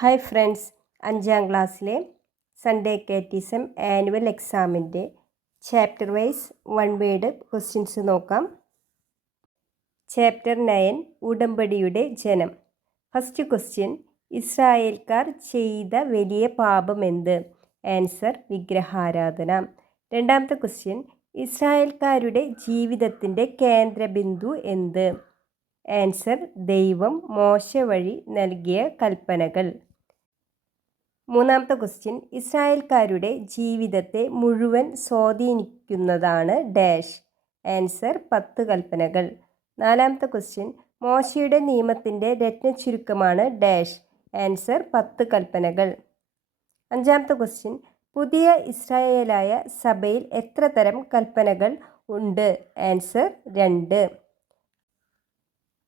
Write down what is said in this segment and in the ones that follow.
Hi friends, 5ാം ക്ലാസ്സിലെ Sunday catechism annual എക്സാമിൻ്റെ chapter wise 1 word questions നോക്കാം. ചാപ്റ്റർ 9 ഉടമ്പടിയുടെ ജനം. ഫസ്റ്റ് ക്വസ്റ്റ്യൻ, ഇസ്രായേൽക്കാർ ചെയ്ത വലിയ പാപമെന്ത്? ആൻസർ വിഗ്രഹാരാധന. രണ്ടാമത്തെ ക്വസ്റ്റ്യൻ, ഇസ്രായേൽക്കാരുടെ ജീവിതത്തിൻ്റെ കേന്ദ്രബിന്ദു എന്ത്? ആൻസർ ദൈവം മോശ വഴി നൽകിയ കൽപ്പനകൾ. മൂന്നാമത്തെ ക്വസ്റ്റ്യൻ, ഇസ്രായേൽക്കാരുടെ ജീവിതത്തെ മുഴുവൻ സ്വാധീനിക്കുന്നതാണ് ഡാഷ്. ആൻസർ 10 കൽപ്പനകൾ. നാലാമത്തെ ക്വസ്റ്റ്യൻ, മോശയുടെ നിയമത്തിൻ്റെ രത്നച്ചുരുക്കമാണ് ഡാഷ്. ആൻസർ 10 കൽപ്പനകൾ. അഞ്ചാമത്തെ ക്വസ്റ്റ്യൻ, പുതിയ ഇസ്രായേലായ സഭയിൽ എത്ര തരം കൽപ്പനകൾ ഉണ്ട്? ആൻസർ 2.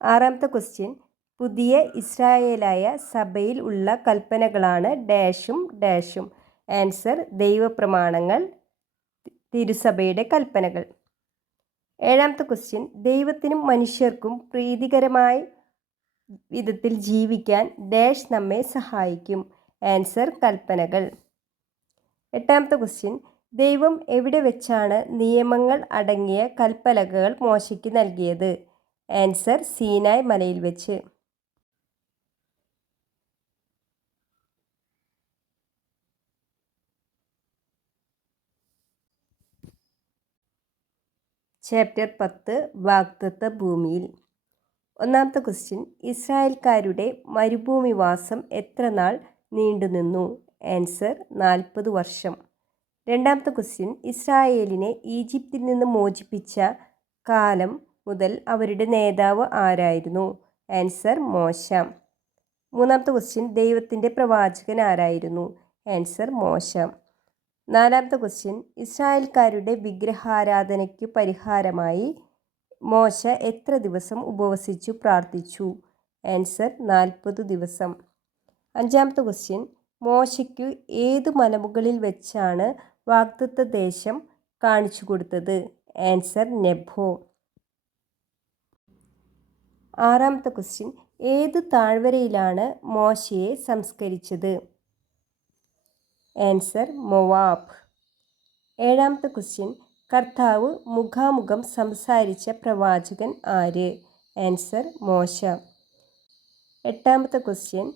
ആറാമത്തെ ക്വസ്റ്റ്യൻ, പുതിയ ഇസ്രായേലായ സഭയിൽ ഉള്ള കൽപ്പനകളാണ് ഡാഷും ഡാഷും. ആൻസർ ദൈവപ്രമാണങ്ങൾ, തിരുസഭയുടെ കൽപ്പനകൾ. ഏഴാമത്തെ ക്വസ്റ്റ്യൻ, ദൈവത്തിനും മനുഷ്യർക്കും പ്രീതികരമായ വിധത്തിൽ ജീവിക്കാൻ ഡാഷ് നമ്മെ സഹായിക്കും. ആൻസർ കൽപ്പനകൾ. എട്ടാമത്തെ ക്വസ്റ്റ്യൻ, ദൈവം എവിടെ വെച്ചാണ് നിയമങ്ങൾ അടങ്ങിയ കൽപ്പലകകൾ മോശയ്ക്ക് നൽകിയത്? ആൻസർ സീനായ് മലയിൽ വെച്ച്. ചാപ്റ്റർ 10 വാഗ്ദത്ത ഭൂമിയിൽ. ഒന്നാമത്തെ ക്വസ്റ്റ്യൻ, ഇസ്രായേൽക്കാരുടെ മരുഭൂമിവാസം എത്ര നാൾ നീണ്ടുനിന്നു? ആൻസർ 40 വർഷം. രണ്ടാമത്തെ ക്വസ്റ്റ്യൻ, ഇസ്രായേലിനെ ഈജിപ്തിൽ നിന്ന് മോചിപ്പിച്ച കാലം മുതൽ അവരുടെ നേതാവ് ആരായിരുന്നു? ആൻസർ മോശ. മൂന്നാമത്തെ ക്വസ്റ്റ്യൻ, ദൈവത്തിൻ്റെ പ്രവാചകൻ ആരായിരുന്നു? ആൻസർ മോശ. നാലാമത്തെ ക്വസ്റ്റ്യൻ, ഇസ്രായേൽക്കാരുടെ വിഗ്രഹാരാധനയ്ക്ക് പരിഹാരമായി മോശ എത്ര ദിവസം ഉപവസിച്ചു പ്രാർത്ഥിച്ചു? ആൻസർ 40 ദിവസം. അഞ്ചാമത്തെ ക്വസ്റ്റ്യൻ, മോശയ്ക്കു ഏതു മലമുകളിൽ വെച്ചാണ് വാഗ്ദത്ത ദേശം കാണിച്ചു കൊടുത്തത്? Answer Nebo. ആറാമത്തെ ക്വസ്റ്റ്യൻ, ഏത് താഴ്വരയിലാണ് മോശയെ സംസ്കരിച്ചത്? ആൻസർ മൊവാബ്. ഏഴാമത്തെ ക്വസ്റ്റ്യൻ, കർത്താവ് മുഖാമുഖം സംസാരിച്ച പ്രവാചകൻ ആര്? ആൻസർ മോശ. എട്ടാമത്തെ ക്വസ്റ്റ്യൻ,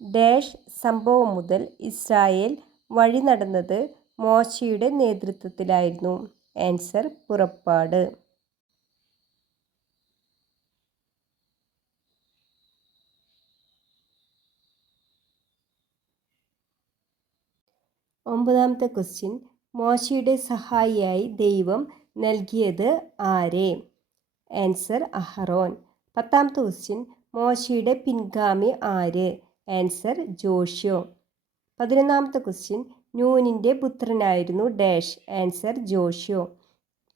ഡാഷ് സംഭവം മുതൽ ഇസ്രായേൽ വഴി നടന്നത് മോശയുടെ നേതൃത്വത്തിലായിരുന്നു? ആൻസർ പുറപ്പാട്. ഒമ്പതാമത്തെ ക്വസ്റ്റ്യൻ, മോശയുടെ സഹായിയായി ദൈവം നൽകിയത് ആരെ? Answer Aaron. പത്താമത്തെ ക്വസ്റ്റ്യൻ, മോശയുടെ പിൻഗാമി ആര്? Answer Joshua. 11ാമത്തെ ക്വസ്റ്റ്യൻ, നൂനിൻ്റെ പുത്രനായിരുന്നു ഡാഷ്. Answer Joshua.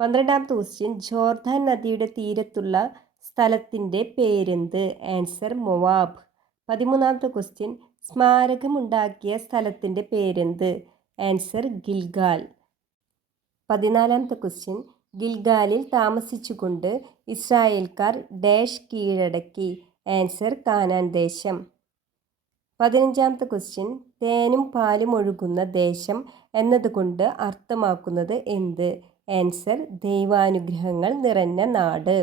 12ാമത്തെ ക്വസ്റ്റ്യൻ, ജോർദാൻ നദിയുടെ തീരത്തുള്ള സ്ഥലത്തിൻ്റെ പേരെന്ത്? Answer Moab. 13ാമത്തെ ക്വസ്റ്റ്യൻ, സ്മാരകമുണ്ടാക്കിയ സ്ഥലത്തിൻ്റെ പേരെന്ത്? ആൻസർ ഗിൽഗാൽ. 14ാമത്തെ ക്വസ്റ്റ്യൻ, ഗിൽഗാലിൽ താമസിച്ചുകൊണ്ട് ഇസ്രായേൽക്കാർ ഡാഷ് കീഴടക്കി? ആൻസർ കാനാൻ ദേശം. 15ാമത്തെ ക്വസ്റ്റ്യൻ, തേനും പാലും ഒഴുകുന്ന ദേശം എന്നതുകൊണ്ട് അർത്ഥമാക്കുന്നത് എന്ത്? ആൻസർ ദൈവാനുഗ്രഹങ്ങൾ നിറഞ്ഞ നാട്.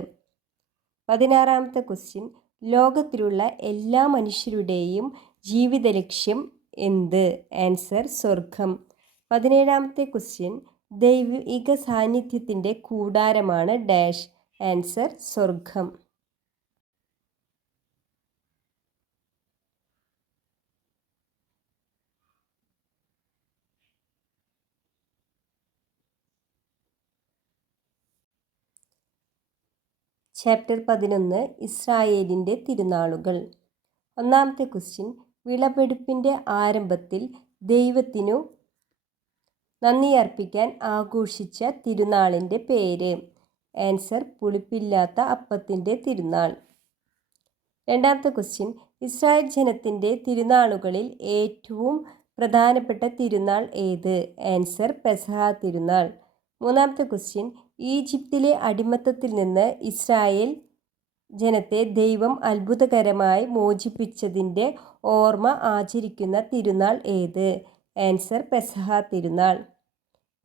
16ാമത്തെ ക്വസ്റ്റ്യൻ, ലോകത്തിലുള്ള എല്ലാ മനുഷ്യരുടെയും ജീവിത ലക്ഷ്യം എന്ത്? ആൻസർ സ്വർഗം. 17ാമത്തെ ക്വസ്റ്റ്യൻ, ദൈവിക സാന്നിധ്യത്തിൻ്റെ കൂടാരമാണ് ഡാഷ്. ആൻസർ സ്വർഗം. ചാപ്റ്റർ 11 ഇസ്രായേലിൻ്റെ തിരുനാളുകൾ. ഒന്നാമത്തെ ക്വസ്റ്റ്യൻ, വിളവെടുപ്പിൻ്റെ ആരംഭത്തിൽ ദൈവത്തിനു നന്ദി അർപ്പിക്കാൻ ആഘോഷിച്ച തിരുനാളിൻ്റെ പേര്? ആൻസർ പുളിപ്പില്ലാത്ത അപ്പത്തിൻ്റെ തിരുനാൾ. രണ്ടാമത്തെ ക്വസ്റ്റ്യൻ, ഇസ്രായേൽ ജനത്തിൻ്റെ തിരുനാളുകളിൽ ഏറ്റവും പ്രധാനപ്പെട്ട തിരുനാൾ ഏത്? ആൻസർ പെസഹ തിരുനാൾ. മൂന്നാമത്തെ ക്വസ്റ്റ്യൻ, ഈജിപ്തിലെ അടിമത്തത്തിൽ നിന്ന് ഇസ്രായേൽ ജനത്തെ ദൈവം അത്ഭുതകരമായി മോചിപ്പിച്ചതിൻ്റെ ഓർമ്മ ആചരിക്കുന്ന തിരുനാൾ ഏത്? ആൻസർ പെസഹ തിരുനാൾ.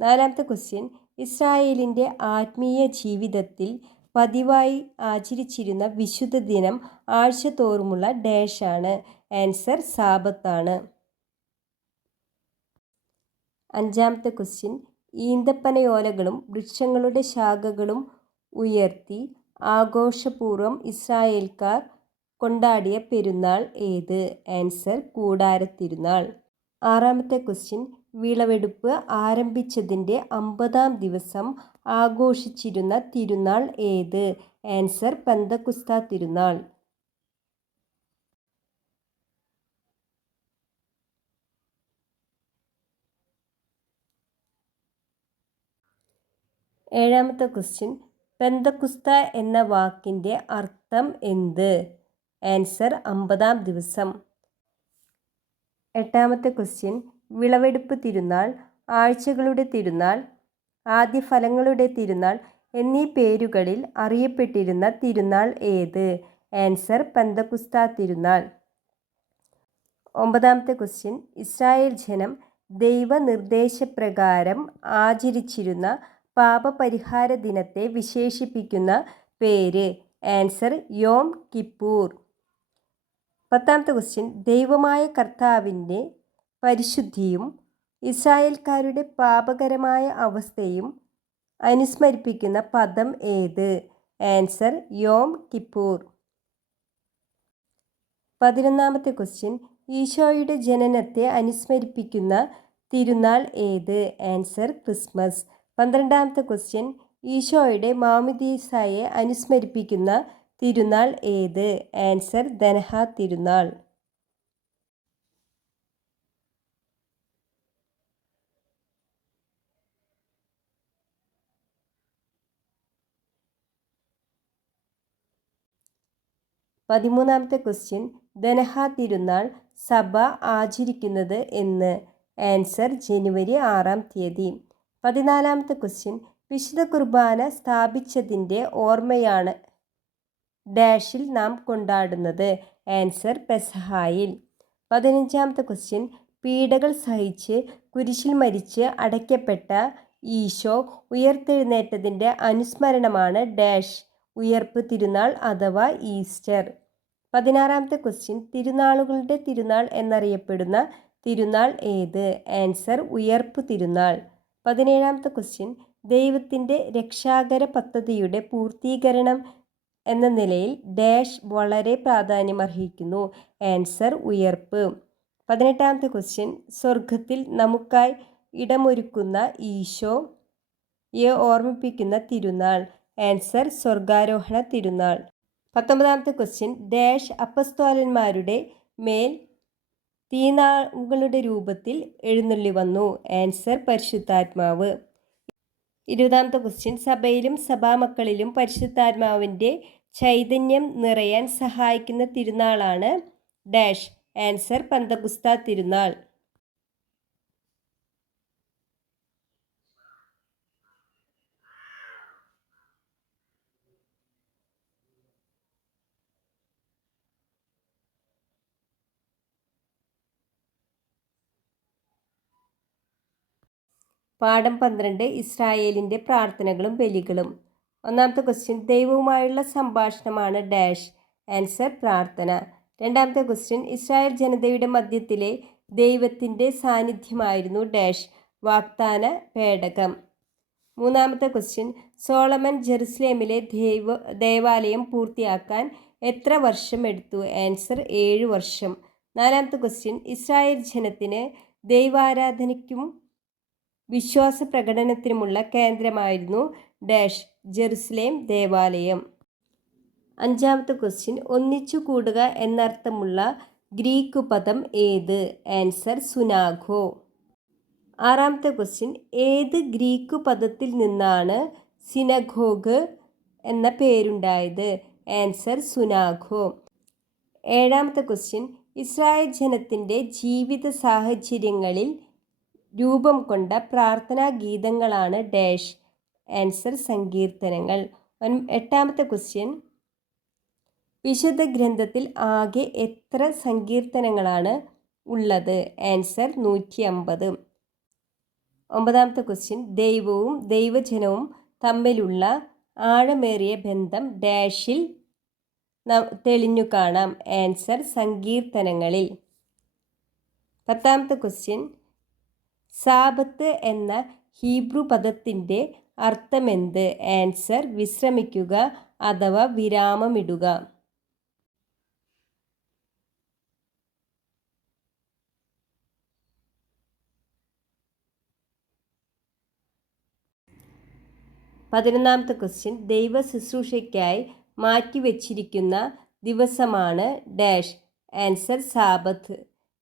4ാമത്തെ ക്വസ്റ്റ്യൻ, ഇസ്രായേലിൻ്റെ ആത്മീയ ജീവിതത്തിൽ പതിവായി ആചരിച്ചിരുന്ന വിശുദ്ധ ദിനം ആഴ്ചതോറുമുള്ള ഡാഷാണ്. ആൻസർ സാബത്താണ്. 5ാമത്തെ ക്വസ്റ്റ്യൻ, ഈന്തപ്പനയോലകളും വൃക്ഷങ്ങളുടെ ശാഖകളും ഉയർത്തി ആഘോഷപൂർവ്വം ഇസ്രായേൽക്കാർ കൊണ്ടാടിയ പെരുന്നാൾ ഏത്? ആൻസർ കൂടാരത്തിരുനാൾ. 6ാമത്തെ ക്വസ്റ്റ്യൻ, വിളവെടുപ്പ് ആരംഭിച്ചതിൻ്റെ 50ാം ദിവസം ആഘോഷിച്ചിരുന്ന തിരുനാൾ ഏത്? ആൻസർ പെന്തക്കുസ്ത തിരുനാൾ. 7ാമത്തെ ക്വസ്റ്റ്യൻ, പെന്തക്കുസ്ത എന്ന വാക്കിൻ്റെ അർത്ഥം എന്ത്? ആൻസർ 50ാം ദിവസം. 8ാമത്തെ ക്വസ്റ്റ്യൻ, വിളവെടുപ്പ് തിരുനാൾ, ആഴ്ചകളുടെ തിരുനാൾ, ആദ്യഫലങ്ങളുടെ തിരുനാൾ എന്നീ പേരുകളിൽ അറിയപ്പെട്ടിരുന്ന തിരുനാൾ ഏത്? ആൻസർ പെന്തക്കുസ്ത തിരുനാൾ. 9ാമത്തെ ക്വസ്റ്റ്യൻ, ഇസ്രായേൽ ജനം ദൈവനിർദ്ദേശപ്രകാരം ആചരിച്ചിരുന്ന പാപപരിഹാര ദിനത്തെ വിശേഷിപ്പിക്കുന്ന പേര്? Answer Yom Kippur. 10ാമത്തെ ക്വസ്റ്റ്യൻ, ദൈവമായ കർത്താവിൻ്റെ പരിശുദ്ധിയും ഇസ്രായേൽക്കാരുടെ പാപകരമായ അവസ്ഥയും അനുസ്മരിപ്പിക്കുന്ന പദം ഏത്? Answer Yom Kippur. 11ാമത്തെ ക്വസ്റ്റ്യൻ, ഈശോയുടെ ജനനത്തെ അനുസ്മരിപ്പിക്കുന്ന തിരുനാൾ ഏത്? Answer Christmas. 12ാമത്തെ ക്വസ്റ്റ്യൻ, ഈശോയുടെ മാമോദീസായെ അനുസ്മരിപ്പിക്കുന്ന തിരുനാൾ ഏത്? ആൻസർ ധനഹ തിരുനാൾ. 13ാമത്തെ ക്വസ്റ്റ്യൻ, ധനഹ തിരുനാൾ സഭ ആചരിക്കുന്നത് എന്ന്? ആൻസർ ജനുവരി 6ാം തീയതി. 14ാമത്തെ ക്വസ്റ്റ്യൻ, വിശുദ്ധ കുർബാന സ്ഥാപിച്ചതിൻ്റെ ഓർമ്മയാണ് ഡാഷിൽ നാം കൊണ്ടാടുന്നത്? ആൻസർ പെസഹായിൽ. 15ാമത്തെ ക്വസ്റ്റ്യൻ, പീഡകൾ സഹിച്ച് കുരിശിൽ മരിച്ച് അടയ്ക്കപ്പെട്ട ഈശോ ഉയർത്തെഴുന്നേറ്റതിൻ്റെ അനുസ്മരണമാണ് ഡാഷ് ഉയർപ്പ് തിരുനാൾ അഥവാ ഈസ്റ്റർ. 16ാമത്തെ ക്വസ്റ്റ്യൻ, തിരുനാളുകളുടെ തിരുനാൾ എന്നറിയപ്പെടുന്ന തിരുനാൾ ഏത്? ആൻസർ ഉയർപ്പ് തിരുനാൾ. 17ാമത്തെ ക്വസ്റ്റ്യൻ, ദൈവത്തിൻ്റെ രക്ഷാകര പദ്ധതിയുടെ പൂർത്തീകരണം എന്ന നിലയിൽ ഡാഷ് വളരെ പ്രാധാന്യമർഹിക്കുന്നു? ആൻസർ ഉയർപ്പ്. 18ാമത്തെ ക്വസ്റ്റ്യൻ, സ്വർഗത്തിൽ നമുക്കായി ഇടമൊരുക്കുന്ന ഈശോയെ ഓർമ്മിപ്പിക്കുന്ന തിരുനാൾ? ആൻസർ സ്വർഗാരോഹണ തിരുനാൾ. 19ാമത്തെ ക്വസ്റ്റ്യൻ, ഡാഷ് അപ്പസ്തോലന്മാരുടെ മേൽ തീനാളുകളുടെ രൂപത്തിൽ എഴുന്നള്ളി വന്നു? ആൻസർ പരിശുദ്ധാത്മാവ്. 20ാമത്തെ ക്വസ്റ്റ്യൻ, സഭയിലും സഭാമക്കളിലും പരിശുദ്ധാത്മാവിൻ്റെ ചൈതന്യം നിറയാൻ സഹായിക്കുന്ന തിരുനാളാണ് ഡാഷ്? ആൻസർ പെന്തക്കുസ്ത തിരുനാൾ. 12 ഇസ്രായേലിൻ്റെ പ്രാർത്ഥനകളും ബലികളും. 1ാമത്തെ ക്വസ്റ്റ്യൻ, ദൈവവുമായുള്ള സംഭാഷണമാണ് ഡാഷ്? ആൻസർ പ്രാർത്ഥന. 2ാമത്തെ ക്വസ്റ്റ്യൻ, ഇസ്രായേൽ ജനതയുടെ മധ്യത്തിലെ ദൈവത്തിൻ്റെ സാന്നിധ്യമായിരുന്നു ഡാഷ്? വാഗ്ദാന പേടകം. 3ാമത്തെ ക്വസ്റ്റ്യൻ, സോളമൻ ജെറുസലേമിലെ ദേവാലയം പൂർത്തിയാക്കാൻ എത്ര വർഷം എടുത്തു? ആൻസർ 7 വർഷം. 4ാമത്തെ ക്വസ്റ്റ്യൻ, ഇസ്രായേൽ ജനത്തിന് ദൈവാരാധനയ്ക്കും വിശ്വാസ പ്രകടനത്തിനുമുള്ള കേന്ദ്രമായിരുന്നു ഡാഷ്? ജെറുസലേം ദേവാലയം. 5ാമത്തെ ക്വസ്റ്റ്യൻ, ഒന്നിച്ചു കൂടുക എന്നർത്ഥമുള്ള ഗ്രീക്ക് പദം ഏത്? ആൻസർ സുനാഗോ. 6ാമത്തെ ക്വസ്റ്റ്യൻ, ഏത് ഗ്രീക്ക് പദത്തിൽ നിന്നാണ് സിനഗോഗ് എന്ന പേരുണ്ടായത്? ആൻസർ സുനാഗോ. 7ാമത്തെ ക്വസ്റ്റ്യൻ, ഇസ്രായേൽ ജനത്തിൻ്റെ ജീവിത സാഹചര്യങ്ങളിൽ രൂപം കൊണ്ട പ്രാർത്ഥനാ ഗീതങ്ങളാണ് ഡാഷ്? ആൻസർ സങ്കീർത്തനങ്ങൾ. 8ാമത്തെ ക്വസ്റ്റ്യൻ, വിശുദ്ധ ഗ്രന്ഥത്തിൽ ആകെ എത്ര സങ്കീർത്തനങ്ങളാണ് ഉള്ളത്? ആൻസർ 150. 9ാമത്തെ ക്വസ്റ്റ്യൻ, ദൈവവും ദൈവജനവും തമ്മിലുള്ള ആഴമേറിയ ബന്ധം ഡാഷിൽ തെളിഞ്ഞു കാണാം? ആൻസർ സങ്കീർത്തനങ്ങളിൽ. 10ാമത്തെ ക്വസ്റ്റ്യൻ, സാബത്ത് എന്ന ഹീബ്രു പദത്തിൻ്റെ അർത്ഥമെന്ത്? ആൻസർ വിശ്രമിക്കുക അഥവാ വിരാമമിടുക. 11ാമത്തെ ക്വസ്റ്റ്യൻ, ദൈവ ശുശ്രൂഷയ്ക്കായി മാറ്റിവെച്ചിരിക്കുന്ന ദിവസമാണ് ഡാഷ്? Answer Sabbath.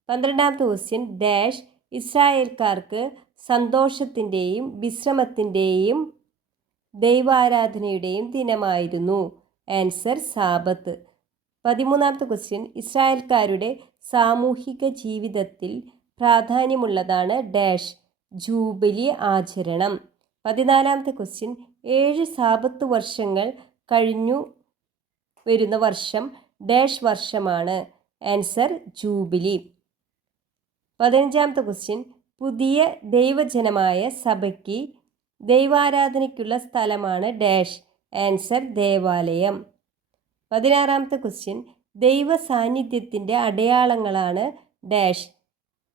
12ാമത്തെ ക്വസ്റ്റ്യൻ, ഡാഷ് ഇസ്രായേൽക്കാർക്ക് സന്തോഷത്തിൻ്റെയും വിശ്രമത്തിൻ്റെയും ദൈവാരാധനയുടെയും ദിനമായിരുന്നു? Answer Sabbath. 13ാമത്തെ ക്വസ്റ്റ്യൻ, ഇസ്രായേൽക്കാരുടെ സാമൂഹിക ജീവിതത്തിൽ പ്രാധാന്യമുള്ളതാണ് ഡാഷ്? ജൂബിലി ആചരണം. 14ാമത്തെ ക്വസ്റ്റ്യൻ, 7 സാബത്ത് വർഷങ്ങൾ കഴിഞ്ഞു വരുന്ന വർഷം ഡാഷ് വർഷമാണ്? Answer jubilee. 15ാമത്തെ ക്വസ്റ്റ്യൻ, പുതിയ ദൈവജനമായ സഭയ്ക്ക് ദൈവാരാധനയ്ക്കുള്ള സ്ഥലമാണ് ഡാഷ്? ആൻസർ ദേവാലയം. 16ാമത്തെ ക്വസ്റ്റ്യൻ, ദൈവ സാന്നിധ്യത്തിൻ്റെ അടയാളങ്ങളാണ് ഡാഷ്?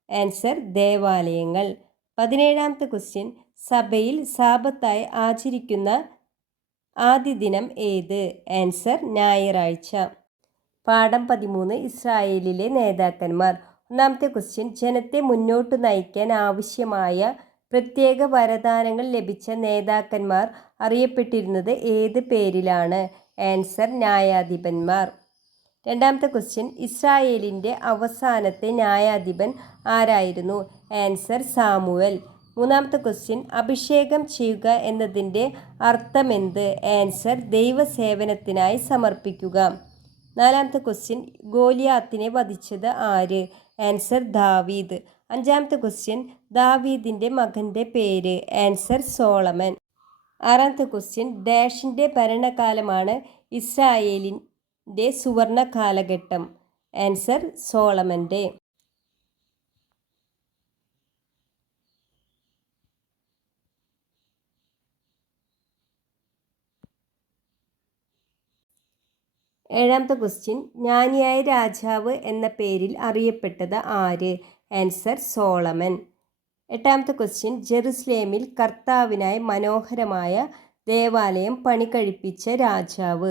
ആൻസർ ദേവാലയങ്ങൾ. 17ാമത്തെ ക്വസ്റ്റ്യൻ, സഭയിൽ സാബത്തായി ആചരിക്കുന്ന ആദ്യ ദിനം ഏത്? ആൻസർ ഞായറാഴ്ച. പാഠം 13, ഇസ്രായേലിലെ നേതാക്കന്മാർ. 1ാമത്തെ ക്വസ്റ്റ്യൻ, ജനത്തെ മുന്നോട്ട് നയിക്കാൻ ആവശ്യമായ പ്രത്യേക വരദാനങ്ങൾ ലഭിച്ച നേതാക്കന്മാർ അറിയപ്പെട്ടിരുന്നത് ഏത് പേരിലാണ്? ആൻസർ ന്യായാധിപന്മാർ. 2ാമത്തെ ക്വസ്റ്റ്യൻ, ഇസ്രായേലിൻ്റെ അവസാനത്തെ ന്യായാധിപൻ ആരായിരുന്നു? Answer Samuel. 3ാമത്തെ ക്വസ്റ്റ്യൻ, അഭിഷേകം ചെയ്യുക എന്നതിൻ്റെ അർത്ഥമെന്ത്? ആൻസർ ദൈവസേവനത്തിനായി സമർപ്പിക്കുക. 4ാമത്തെ ക്വസ്റ്റ്യൻ, ഗോലിയാത്തിനെ വധിച്ചത് ആര്? ആൻസർ ദാവീദ്. 5ാമത്തെ ക്വസ്റ്റ്യൻ, ദാവീദിൻ്റെ മകൻ്റെ പേര്? Answer Solomon. 6ാമത്തെ ക്വസ്റ്റ്യൻ, ഡാഷിൻ്റെ ഭരണകാലമാണ് ഇസ്രായേലിൻ്റെ സുവർണ കാലഘട്ടം? ആൻസർ സോളമൻ്റെ. 7ാമത്തെ ക്വസ്റ്റ്യൻ, ജ്ഞാനിയായ രാജാവ് എന്ന പേരിൽ അറിയപ്പെട്ടത് ആര്? Answer Solomon. 8ാമത്തെ ക്വസ്റ്റ്യൻ, ജെറുസലേമിൽ കർത്താവിനായി മനോഹരമായ ദേവാലയം പണികഴിപ്പിച്ച രാജാവ്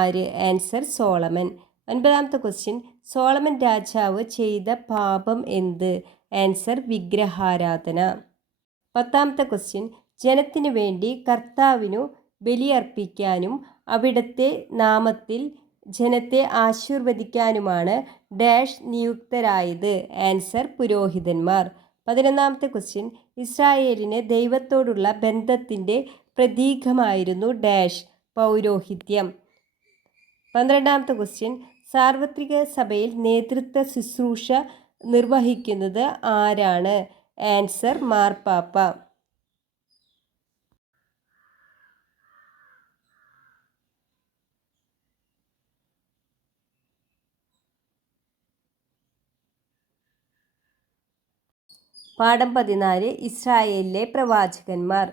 ആര്? Answer Solomon. 9ാമത്തെ ക്വസ്റ്റ്യൻ, സോളമൻ രാജാവ് ചെയ്ത പാപം എന്ത്? ആൻസർ വിഗ്രഹാരാധന. 10ാമത്തെ ക്വസ്റ്റ്യൻ, ജനത്തിനു വേണ്ടി കർത്താവിനു ബലിയർപ്പിക്കാനും അവിടുത്തെ നാമത്തിൽ ജനത്തെ ആശീർവദിക്കാനുമാണ് ഡാഷ് നിയുക്തരായത്? ആൻസർ പുരോഹിതന്മാർ. 11ാമത്തെ ക്വസ്റ്റ്യൻ, ഇസ്രായേലിന് ദൈവത്തോടുള്ള ബന്ധത്തിൻ്റെ പ്രതീകമായിരുന്നു ഡാഷ്? പൗരോഹിത്യം. 12ാമത്തെ ക്വസ്റ്റ്യൻ, സാർവത്രിക സഭയിൽ നേതൃത്വ ശുശ്രൂഷ നിർവഹിക്കുന്നത് ആരാണ്? ആൻസർ മാർപ്പാപ്പ. പാഠം 14, ഇസ്രായേലിലെ പ്രവാചകന്മാർ.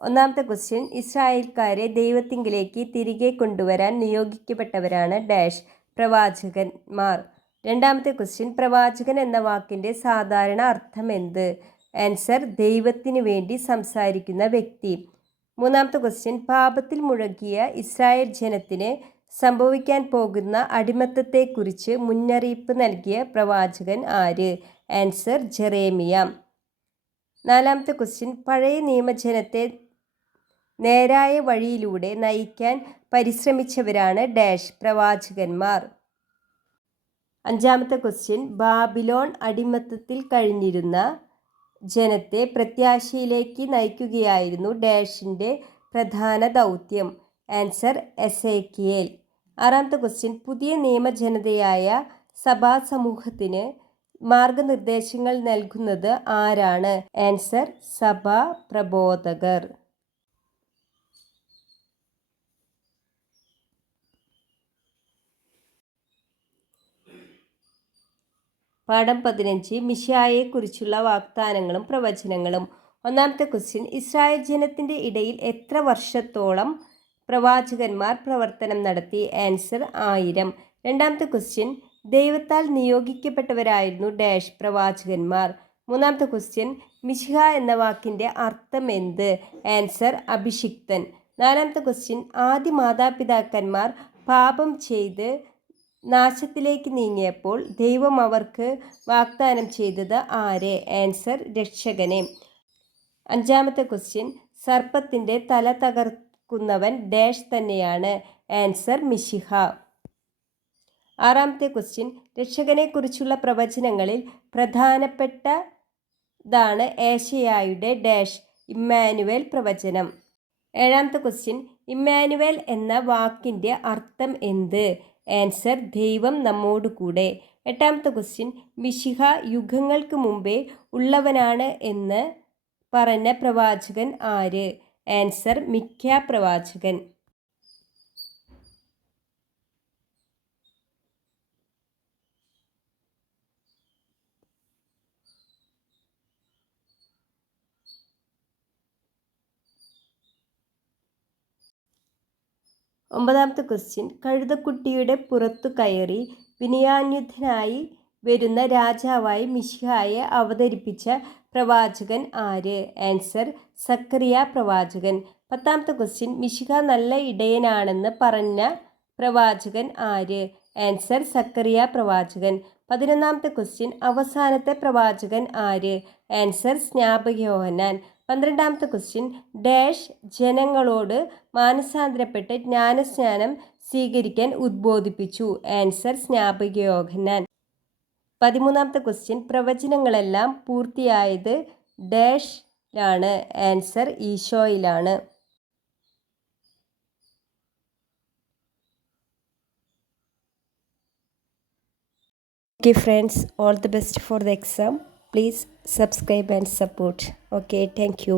1ാമത്തെ ക്വസ്റ്റ്യൻ, ഇസ്രായേൽക്കാരെ ദൈവത്തിങ്കിലേക്ക് തിരികെ കൊണ്ടുവരാൻ നിയോഗിക്കപ്പെട്ടവരാണ് ഡാഷ്? പ്രവാചകന്മാർ. 2ാമത്തെ ക്വസ്റ്റ്യൻ, പ്രവാചകൻ എന്ന വാക്കിൻ്റെ സാധാരണ അർത്ഥം എന്ത്? ആൻസർ ദൈവത്തിന് വേണ്ടി സംസാരിക്കുന്ന വ്യക്തി. 3ാമത്തെ ക്വസ്റ്റ്യൻ, പാപത്തിൽ മുഴുകിയ ഇസ്രായേൽ ജനത്തിന് സംഭവിക്കാൻ പോകുന്ന അടിമത്തത്തെക്കുറിച്ച് മുന്നറിയിപ്പ് നൽകിയ പ്രവാചകൻ ആര്? ആൻസർ ജെറേമിയ. 4ാമത്തെ ക്വസ്റ്റ്യൻ, പഴയ നിയമജനത്തെ നേരായ വഴിയിലൂടെ നയിക്കാൻ പരിശ്രമിച്ചവരാണ് ഡാഷ്? പ്രവാചകന്മാർ. 5ാമത്തെ ക്വസ്റ്റ്യൻ, ബാബിലോൺ അടിമത്തത്തിൽ കഴിഞ്ഞിരുന്ന ജനത്തെ പ്രത്യാശയിലേക്ക് നയിക്കുകയായിരുന്നു ഡാഷിൻ്റെ പ്രധാന ദൗത്യം? ആൻസർ എസേക്കിയേൽ. 6ാമത്തെ ക്വസ്റ്റ്യൻ, പുതിയ നിയമജനതയായ സഭാസമൂഹത്തിന് മാർഗനിർദ്ദേശങ്ങൾ നൽകുന്നത് ആരാണ്? ആൻസർ സഭാ പ്രബോധകർ. പാഠം 15 മിശിഹായെക്കുറിച്ചുള്ള വാഗ്ദാനങ്ങളും പ്രവചനങ്ങളും. ഒന്നാമത്തെ ക്വസ്റ്റ്യൻ, ഇസ്രായേൽ ജനത്തിൻ്റെ ഇടയിൽ എത്ര വർഷത്തോളം പ്രവാചകന്മാർ പ്രവർത്തനം നടത്തി? ആൻസർ 1000. രണ്ടാമത്തെ ക്വസ്റ്റ്യൻ, ദൈവത്താൽ നിയോഗിക്കപ്പെട്ടവരായിരുന്നു ഡാഷ് പ്രവാചകന്മാർ. മൂന്നാമത്തെ ക്വസ്റ്റ്യൻ, മിശിഹ എന്ന വാക്കിൻ്റെ അർത്ഥം എന്ത്? ആൻസർ അഭിഷിക്തൻ. നാലാമത്തെ ക്വസ്റ്റ്യൻ, ആദ്യ മാതാപിതാക്കന്മാർ പാപം ചെയ്ത് നാശത്തിലേക്ക് നീങ്ങിയപ്പോൾ ദൈവം അവർക്ക് വാഗ്ദാനം ചെയ്തത് ആരെ? ആൻസർ രക്ഷകനെ. അഞ്ചാമത്തെ ക്വസ്റ്റ്യൻ, സർപ്പത്തിൻ്റെ തല തകർക്കുന്നവൻ ഡാഷ് തന്നെയാണ്? ആൻസർ മിശിഹ. ആറാമത്തെ ക്വസ്റ്റ്യൻ, രക്ഷകനെക്കുറിച്ചുള്ള പ്രവചനങ്ങളിൽ പ്രധാനപ്പെട്ടതാണ് ഏശയ്യായുടെ ഡാഷ് ഇമ്മാനുവേൽ പ്രവചനം. ഏഴാമത്തെ ക്വസ്റ്റ്യൻ, ഇമ്മാനുവേൽ എന്ന വാക്കിൻ്റെ അർത്ഥം എന്ത്? ആൻസർ ദൈവം നമ്മോട് കൂടെ. എട്ടാമത്തെ ക്വസ്റ്റ്യൻ, മിശിഹ യുഗങ്ങൾക്ക് മുമ്പേ ഉള്ളവനാണ് എന്ന് പറഞ്ഞ പ്രവാചകൻ ആര്? ആൻസർ മിക്ക പ്രവാചകൻ. ഒമ്പതാമത്തെ ക്വസ്റ്റ്യൻ, കഴുതക്കുട്ടിയുടെ പുറത്തു കയറി വിനയാന്വിതനായി വരുന്ന രാജാവായി മിശിഹായെ അവതരിപ്പിച്ച പ്രവാചകൻ ആര്? ആൻസർ സക്കറിയ പ്രവാചകൻ. പത്താമത്തെ ക്വസ്റ്റ്യൻ, മിശിഹ നല്ല ഇടയനാണെന്ന് പറഞ്ഞ പ്രവാചകൻ ആര്? ആൻസർ സക്കറിയ പ്രവാചകൻ. 11ാമത്തെ ക്വസ്റ്റ്യൻ, അവസാനത്തെ പ്രവാചകൻ ആര്? ആൻസർ സ്നാപക യോഹന്നാൻ. 12ാമത്തെ ക്വസ്റ്റ്യൻ, ഡാഷ് ജനങ്ങളോട് മാനസാന്തരപ്പെട്ട് ജ്ഞാനസ്നാനം സ്വീകരിക്കാൻ ഉദ്ബോധിപ്പിച്ചു? ആൻസർ സ്നാപക യോഹന്നാൻ. 13ാമത്തെ ക്വസ്റ്റ്യൻ, പ്രവചനങ്ങളെല്ലാം പൂർത്തിയായത് ഡാഷിലാണ്? ആൻസർ ഈശോയിലാണ്. Okay friends, all the best for the exam. Please subscribe and support. Okay, thank you.